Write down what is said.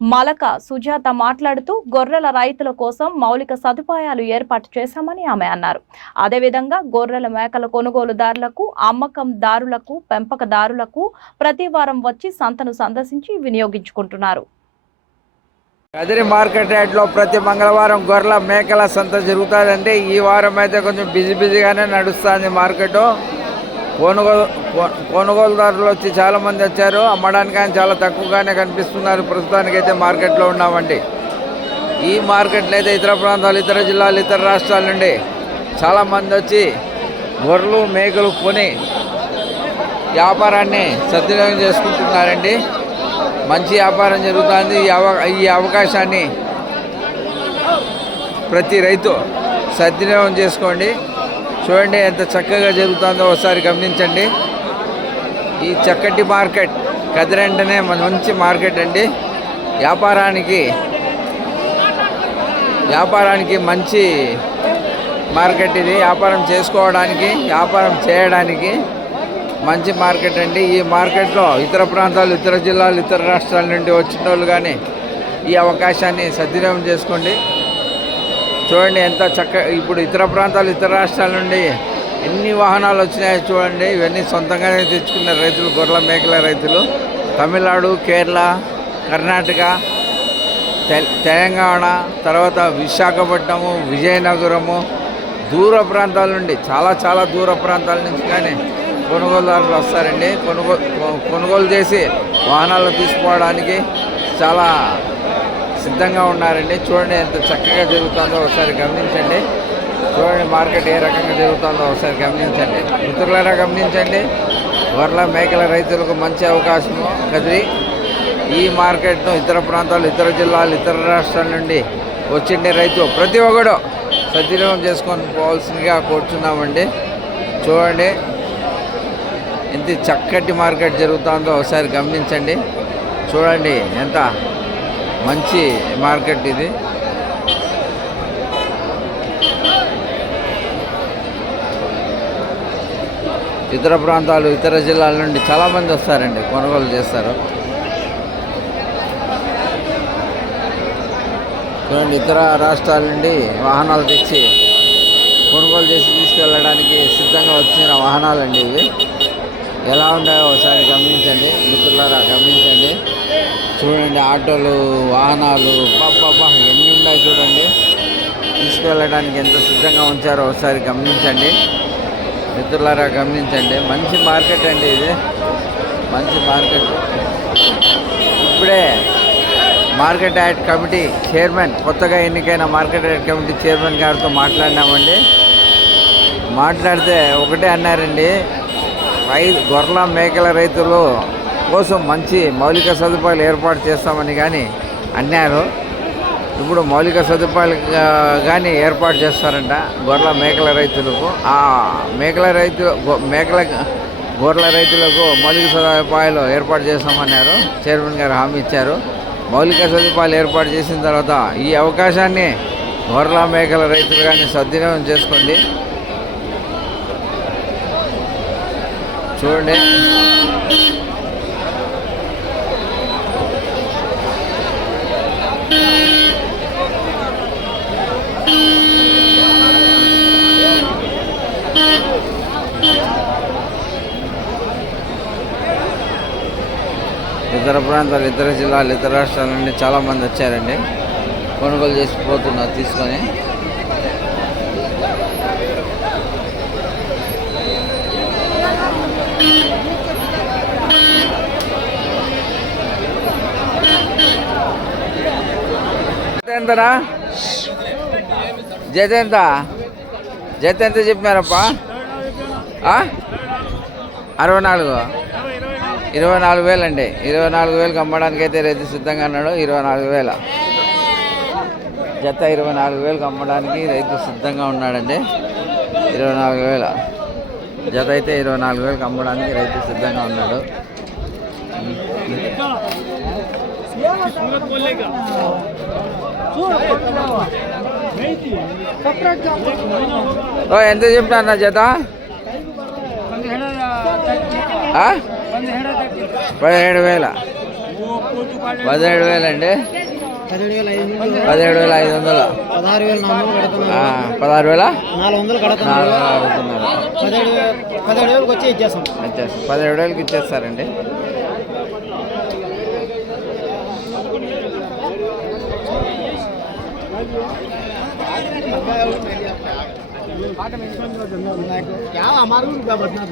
Malaka Sujatha మాట్లాడుతూ గొర్రెల రైతుల కోసం మౌలిక సదుపాయాలు ఏర్పాటు చేశామని ఆమె అన్నారు. అదేవిధంగా గొర్రెల మేకల కొనుగోలుదారులకు అమ్మకందారులకు పెంపకదారులకు ప్రతి వారం వచ్చి సంతను సందర్శించి వినియోగించుకుంటున్నారు. కదిరి మార్కెట్ యార్డ్లో ప్రతి మంగళవారం గొర్రెల మేకల సంత జరుగుతుందంటే ఈ వారం అయితే కొంచెం బిజీ బిజీగానే నడుస్తుంది మార్కెట్. కొనుగోలు కొనుగోలుదారులు వచ్చి చాలామంది వచ్చారు. అమ్మడానికి ఆయన చాలా తక్కువగానే కనిపిస్తున్నారు. ప్రస్తుతానికి అయితే మార్కెట్లో ఉన్నామండి. ఈ మార్కెట్లో అయితే ఇతర ప్రాంతాలు ఇతర జిల్లాలు ఇతర రాష్ట్రాల నుండి చాలామంది వచ్చి గొర్రెలు మేకలు కొని వ్యాపారాన్ని సద్వినియోగం చేసుకుంటున్నారండి. మంచి వ్యాపారం జరుగుతుంది. ఈ అవ ఈ అవకాశాన్ని ప్రతి రైతు సద్వినియోగం చేసుకోండి. చూడండి ఎంత చక్కగా జరుగుతుందో ఒకసారి గమనించండి. ఈ చక్కటి మార్కెట్ కదిరంటనే మంచి మార్కెట్ అండి. వ్యాపారానికి వ్యాపారానికి మంచి మార్కెట్ ఇది. వ్యాపారం చేసుకోవడానికి వ్యాపారం చేయడానికి మంచి మార్కెట్ అండి. ఈ మార్కెట్లో ఇతర ప్రాంతాలు ఇతర జిల్లాలు ఇతర రాష్ట్రాల నుండి వచ్చిన వాళ్ళు కానీ ఈ అవకాశాన్ని సద్వినియోగం చేసుకోండి. చూడండి ఎంత చక్క ఇప్పుడు ఇతర ప్రాంతాలు ఇతర రాష్ట్రాల నుండి ఎన్ని వాహనాలు వచ్చినాయో చూడండి. ఇవన్నీ సొంతంగానే తెచ్చుకున్న రైతులు గొర్రెల మేకల రైతులు. తమిళనాడు కేరళ కర్ణాటక తె- తెలంగాణ తర్వాత విశాఖపట్నము విజయనగరము దూర ప్రాంతాల నుండి చాలా చాలా దూర ప్రాంతాల నుంచి కానీ కొనుగోలుదారులు వస్తారండి. కొనుగోలు కొనుగోలు చేసి వాహనాలు తీసుకోవడానికి చాలా సిద్ధంగా ఉన్నారండి. చూడండి ఎంత చక్కగా జరుగుతుందో ఒకసారి గమనించండి. చూడండి మార్కెట్ ఏ రకంగా జరుగుతుందో ఒకసారి గమనించండి. మిత్రులారా గమనించండి. గొర్రెల మేకల రైతులకు మంచి అవకాశము కదిరి ఈ మార్కెట్ను ఇతర ప్రాంతాలు ఇతర జిల్లాలు ఇతర రాష్ట్రాల నుండి వచ్చిండే రైతు ప్రతి ఒక్కడు సద్వినియోగం చేసుకొని పోవాల్సిందిగా కోరుచున్నామండి. చూడండి ఎంత చక్కటి మార్కెట్ జరుగుతుందో ఒకసారి గమనించండి. చూడండి ఎంత మంచి మార్కెట్ ఇది. ఇతర ప్రాంతాలు ఇతర జిల్లాల నుండి చాలామంది వస్తారండి కొనుగోలు చేస్తారు. చూడండి ఇతర రాష్ట్రాల నుండి వాహనాలు తెచ్చి కొనుగోలు చేసి తీసుకెళ్ళడానికి సిద్ధంగా వచ్చిన వాహనాలండి ఇవి. ఎలా ఉన్నాయో ఒకసారి గమనించండి మిత్రులారా గమనించండి. చూడండి ఆటోలు వాహనాలు బాబా ఎన్ని ఉన్నాయి చూడండి. తీసుకెళ్ళడానికి ఎంత సిద్ధంగా ఉంచారో ఒకసారి గమనించండి. మిత్రులారా గమనించండి మంచి మార్కెట్ అండి ఇది. మంచి మార్కెట్. ఇప్పుడే మార్కెట్ యాడ్ కమిటీ చైర్మన్ కొత్తగా ఎన్నికైన మార్కెట్ యాడ్ కమిటీ చైర్మన్ గారితో మాట్లాడినామండి. మాట్లాడితే ఒకటే అన్నారండి రై గొర్రెల మేకల రైతులు కోసం మంచి మౌలిక సదుపాయాలు ఏర్పాటు చేస్తామని కానీ అన్నారు. ఇప్పుడు మౌలిక సదుపాయాలు కానీ ఏర్పాటు చేస్తారంట గొర్రెల మేకల రైతులకు. ఆ మేకల రైతు మేకల గొర్రెల రైతులకు మౌలిక సదుపాయాలు ఏర్పాటు చేస్తామన్నారు. చైర్మన్ గారు హామీ ఇచ్చారు. మౌలిక సదుపాయాలు ఏర్పాటు చేసిన తర్వాత ఈ అవకాశాన్ని గొర్రెల మేకల రైతులు కానీ సద్వినియోగం చేసుకోండి. చూడండి. ఇతర ప్రాంతాలు ఇతర జిల్లాలు ఇతర రాష్ట్రాల నుండి చాలామంది వచ్చారండి. కొనుగోలు చేసి పోతున్నారు తీసుకొని. జత ఎంతనా జత ఎంత జత ఎంత చెప్పినారప్పా అరవై నాలుగు. ఇరవై నాలుగు వేలు అండి ఇరవై నాలుగు వేలకు అమ్మడానికి అయితే రైతు సిద్ధంగా అన్నాడు ఇరవై నాలుగు వేల. జత ఇరవై నాలుగు వేలకు అమ్మడానికి రైతు సిద్ధంగా ఉన్నాడండి. ఇరవై నాలుగు వేల. జత అయితే ఇరవై నాలుగు వేలకు అమ్మడానికి రైతు సిద్ధంగా ఉన్నాడు. ఓ ఎంత చెప్పినా జత? పదిహేడు వేల పదిహేడు వేలు అండి పదిహేడు వేల ఐదు వందలు పదహారు వేల నాలుగు వందలు కడుతున్నాను ఆ, పదహారు వేల నాలుగు వందలు కడుతున్నాను నాలుగు వందలు అడుగుతున్నారు పదిహేడు వే- పదిహేడు వేలకు వచ్చి ఇచ్చేస్తాం వచ్చేసి పదిహేడు వేలకి ఇచ్చేస్తారండి क्या हमारे को क्या बचना